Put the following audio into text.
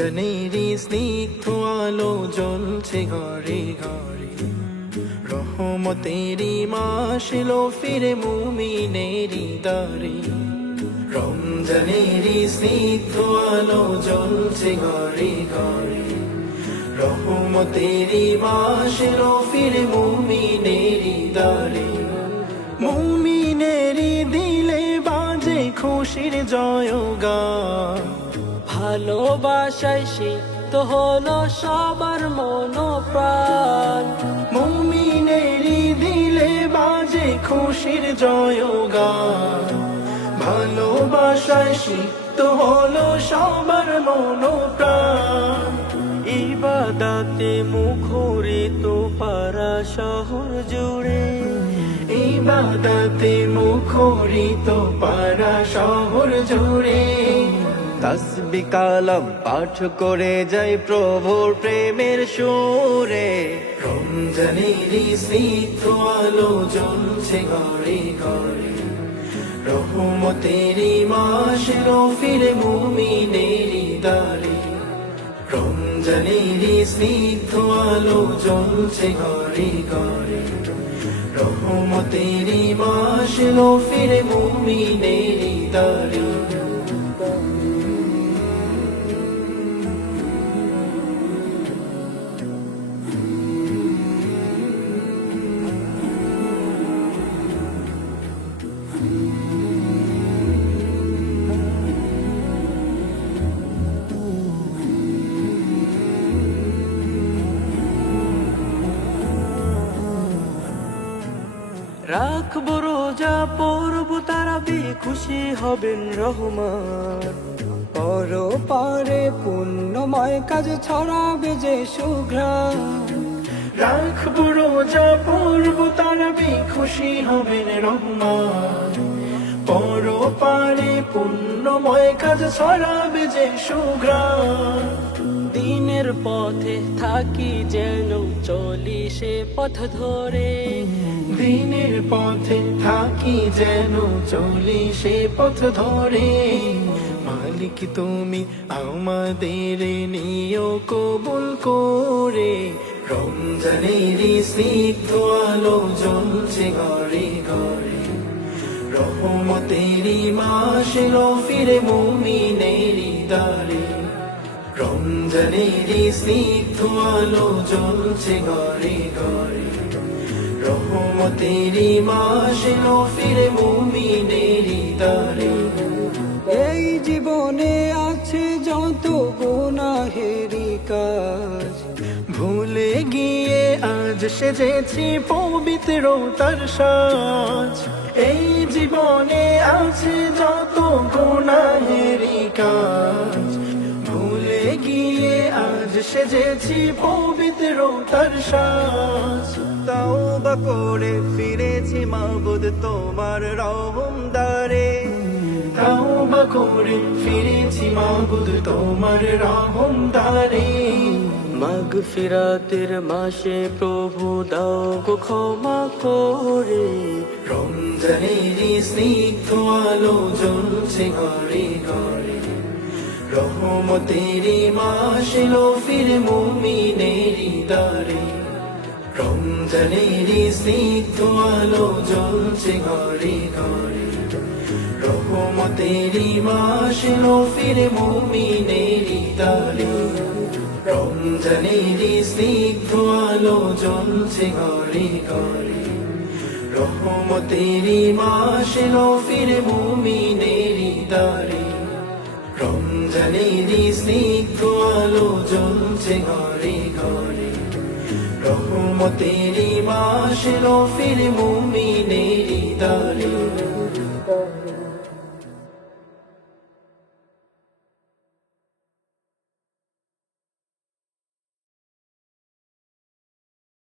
রমজানেরই স্নিগ্ধ আলো জ্বলছে ঘরে ঘরে, রহমতেরই মাস এলো ফিরে মুমিনেরই দ্বারে। রমজানেরই স্নিগ্ধ আলো জ্বলছে ঘরে ঘরে, রহমতেরই মাস এলো ফিরে মুমিনেরই দ্বারে। মুমিনেরই দিলে বাজে খুশির জয়গান, ভালোবাসায় সিক্ত হলো সবার মনোপ্রাণ। মুমিনেরই দিলে বাজে খুশির জয়গান, ভালোবাসায় সিক্ত হলো সবার মনোপ্রাণ। ইবাদাতে মুখরিত পারা শহর জুড়ে, ইবাদাতে মুখরিত পারা শহর জুড়ে। তাসবিহ কালাম পাঠ করে যাই প্রভুর প্রেমের সুরে। রমজানেরই স্নিগ্ধ আলো জ্বলছে ঘরে ঘরে, রহমতেরই মাস এলো ফিরে মুমিনেরই দ্বারে। রমজানেরই স্নিগ্ধ আলো জ্বলছে ঘরে ঘরে, রহমতেরই মাস এলো ফিরে মুমিনেরই দ্বারে। রাখবো রোজা পড়বো তারাবি, খুশি হবেন রহমান। পরপারে পুণ্যময় কাজ ছড়াবে যে সুঘ্রাণ। রাখবো রোজা পড়বো তারাবি, খুশি হবেন রহমান। পরপারে পুণ্যময় কাজ ছড়াবে যে সুঘ্রাণ। দিনের পথে থাকি যেন চলি সে পথ ধরে, দিনের পথে থাকি যেন চলি সে পথ ধরে। মালিক তুমি আমাদের নিও কবুল করে, রমজানেরই স্নিগ্ধ আলো জ্বলছে ঘরে ঘরে, রহমতেরই মাস এলো ফিরে মুমিনেরই দ্বারে। রমজানেরই স্নিগ্ধ আলো জ্বলছে ঘরে ঘরে, রহমতেরই মাস এলো ফিরে মুমিনেরই দ্বারে। এই জীবনে আছে যত গুনাহেরি কাজ, ভুলে গিয়ে আজ সেজেছি পবিত্রতার সাজ। এই জীবনে আছে যত গুনাহেরি কাজ, ভুলে গিয়ে আজ সেজেছি পবিত্রতার সাজ। তাওবা করে ফিরেছি মাবুদ তোমার রহমদারে। তাওবা করে ফিরেছি মাবুদ তোমার রহমদারে। মাগফিরাতের মাসে প্রভু দাও গো ক্ষমা করে। রমজানেরই স্নিগ্ধ আলো জ্বলছে ঘরে ঘরে, রহমতেরই মাস এলো ফিরে মুমিনেরই দ্বারে। রমজানেরই স্নিগ্ধ আলো জ্বলছে ঘরে ঘরে, রহমতেরই মাস এলো ফিরে মুমিনেরই দ্বারে। রমজানেরই স্নিগ্ধ আলো জ্বলছে ঘরে ঘরে, রহমতেরই মাস এলো ফিরে মুমিনেরই দ্বারে। রমজানেরই স্নিগ্ধ আলো জ্বলছে ঘরে ঘরে, রহমতেরই মাস এলো ফিরে মুমিনেরই দ্বারে।